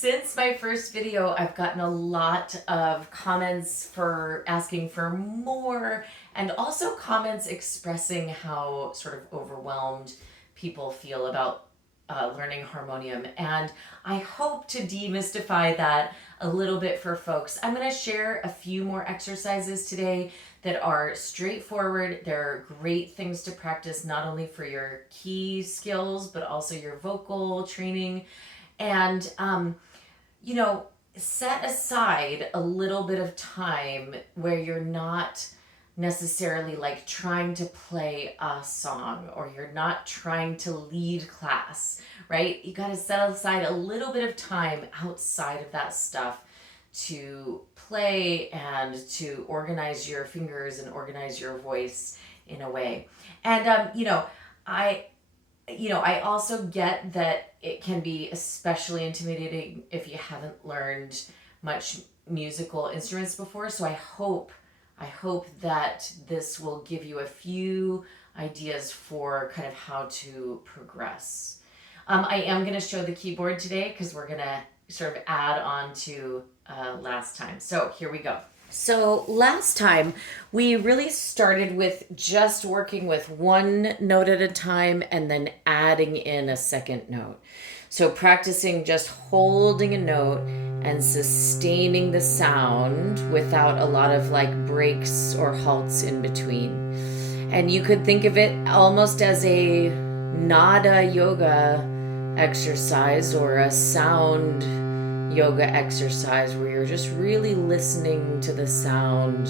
Since my first video, I've gotten a lot of comments for asking for more, and also comments expressing how sort of overwhelmed people feel about learning harmonium. And I hope to demystify that a little bit for folks. I'm going to share a few more exercises today that are straightforward. They're great things to practice not only for your key skills, but also your vocal training. And, set aside a little bit of time where you're not necessarily like trying to play a song, or you're not trying to lead class, right? You got to set aside a little bit of time outside of that stuff to play and to organize your fingers and organize your voice in a way. And, I also get that it can be especially intimidating if you haven't learned much musical instruments before. So I hope that this will give you a few ideas for kind of how to progress. I am going to show the keyboard today because we're going to sort of add on to last time. So here we go. So last time we really started with just working with one note at a time and then adding in a second note. So practicing just holding a note and sustaining the sound without a lot of like breaks or halts in between. And you could think of it almost as a nada yoga exercise or a sound yoga exercise where you're just really listening to the sound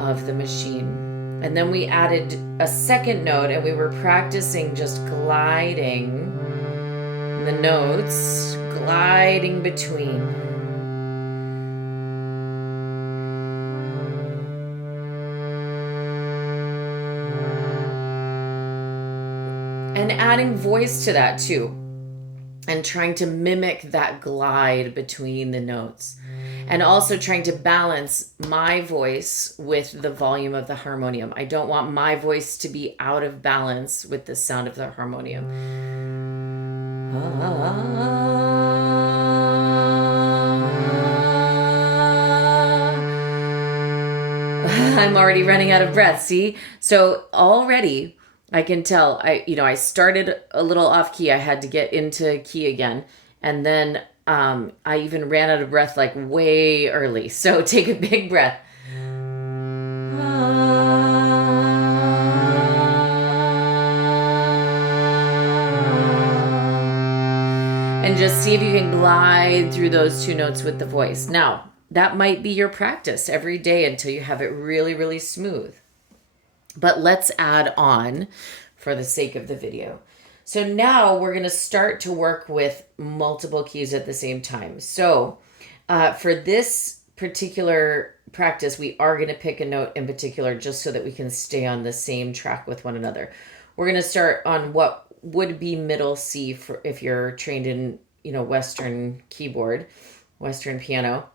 of the machine. And then we added a second note and we were practicing just gliding the notes, gliding between. And adding voice to that too, and trying to mimic that glide between the notes, and also trying to balance my voice with the volume of the harmonium. I don't want my voice to be out of balance with the sound of the harmonium. I'm already running out of breath, see? So already I can tell I started a little off key. I had to get into key again. And then I even ran out of breath like way early. So take a big breath. And just see if you can glide through those two notes with the voice. Now, that might be your practice every day until you have it really, really smooth. But let's add on for the sake of the video. So now we're going to start to work with multiple keys at the same time. So for this particular practice, we are going to pick a note in particular just so that we can stay on the same track with one another. We're going to start on what would be middle C for if you're trained in, Western keyboard, Western piano.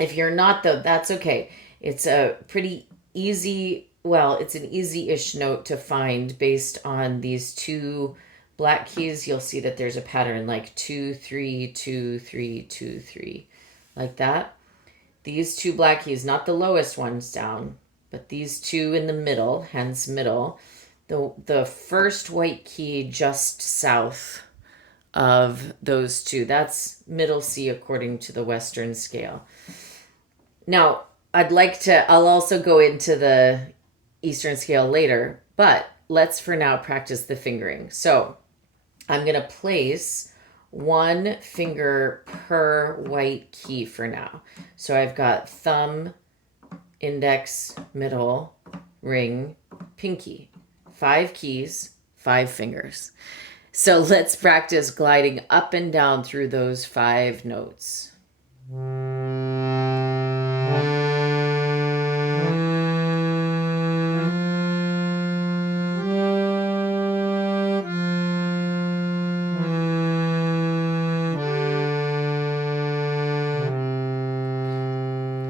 If you're not, though, that's okay. It's a pretty easy, it's an easy-ish note to find based on these two black keys. You'll see that there's a pattern like 2, 3, 2, 3, 2, 3, like that. These two black keys, not the lowest ones down, but these two in the middle, hence middle. The first white key just south of those two, that's middle C according to the Western scale. Now, I'll also go into the Eastern scale later, but let's for now practice the fingering. So I'm going to place one finger per white key for now. So I've got thumb, index, middle, ring, pinky. 5 keys, 5 fingers. So let's practice gliding up and down through those 5 notes.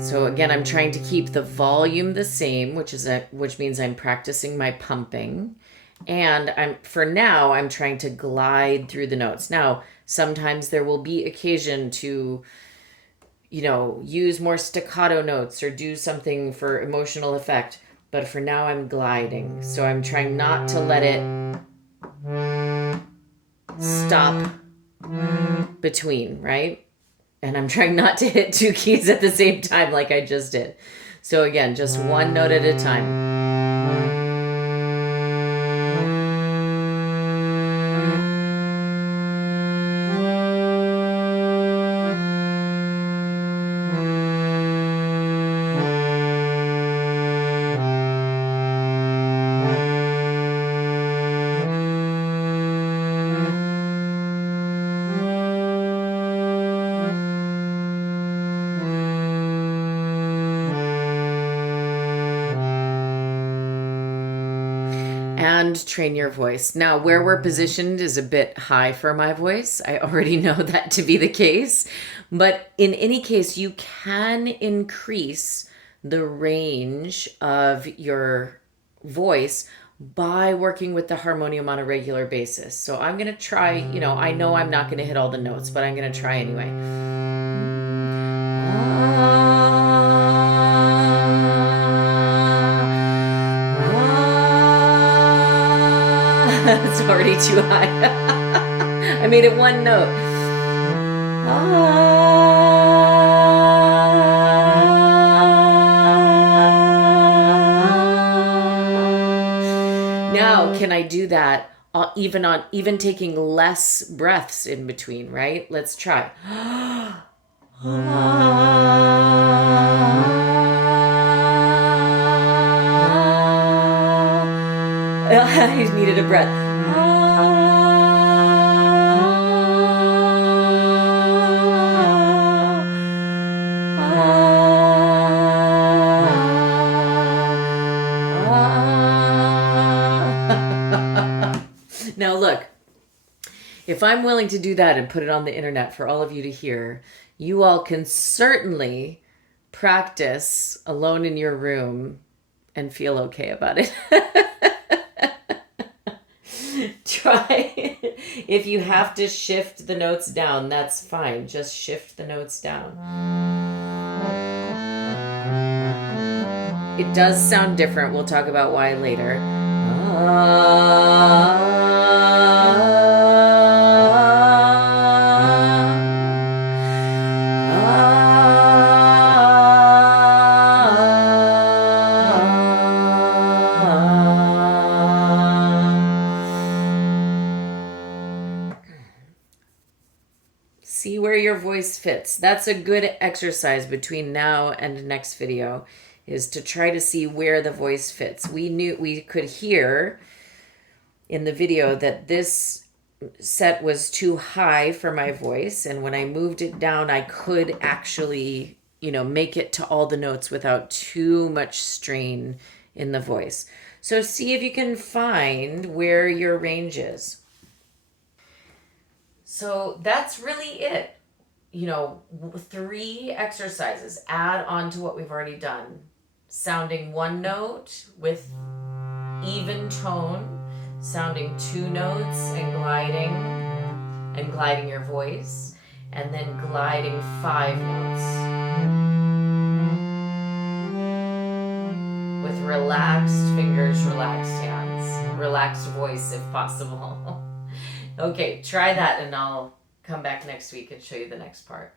So again, I'm trying to keep the volume the same, which means I'm practicing my pumping. And I'm trying to glide through the notes. Now, Sometimes there will be occasion to, use more staccato notes or do something for emotional effect. But for now, I'm gliding. So I'm trying not to let it stop between, right? And I'm trying not to hit two keys at the same time like I just did. So again, just one note at a time. And train your voice. Now, where we're positioned is a bit high for my voice. I already know that to be the case. But in any case, you can increase the range of your voice by working with the harmonium on a regular basis. So I'm going to try, I know I'm not going to hit all the notes, but I'm going to try anyway. It's already too high. I made it one note. Now, can I do that even taking less breaths in between, right? Let's try. I needed a breath. Now look, if I'm willing to do that and put it on the internet for all of you to hear, you all can certainly practice alone in your room and feel okay about it. Try. If you have to shift the notes down, that's fine. Just shift the notes down. It does sound different. We'll talk about why later. See where your voice fits. That's a good exercise between now and next video, is to try to see where the voice fits. We could hear in the video that this set was too high for my voice, and when I moved it down, I could actually, make it to all the notes without too much strain in the voice. So see if you can find where your range is. So that's really it. 3 exercises add on to what we've already done. Sounding one note with even tone, sounding 2 notes and gliding your voice, and then gliding 5 notes with relaxed fingers, relaxed hands, relaxed voice if possible. Okay, try that and I'll come back next week and show you the next part.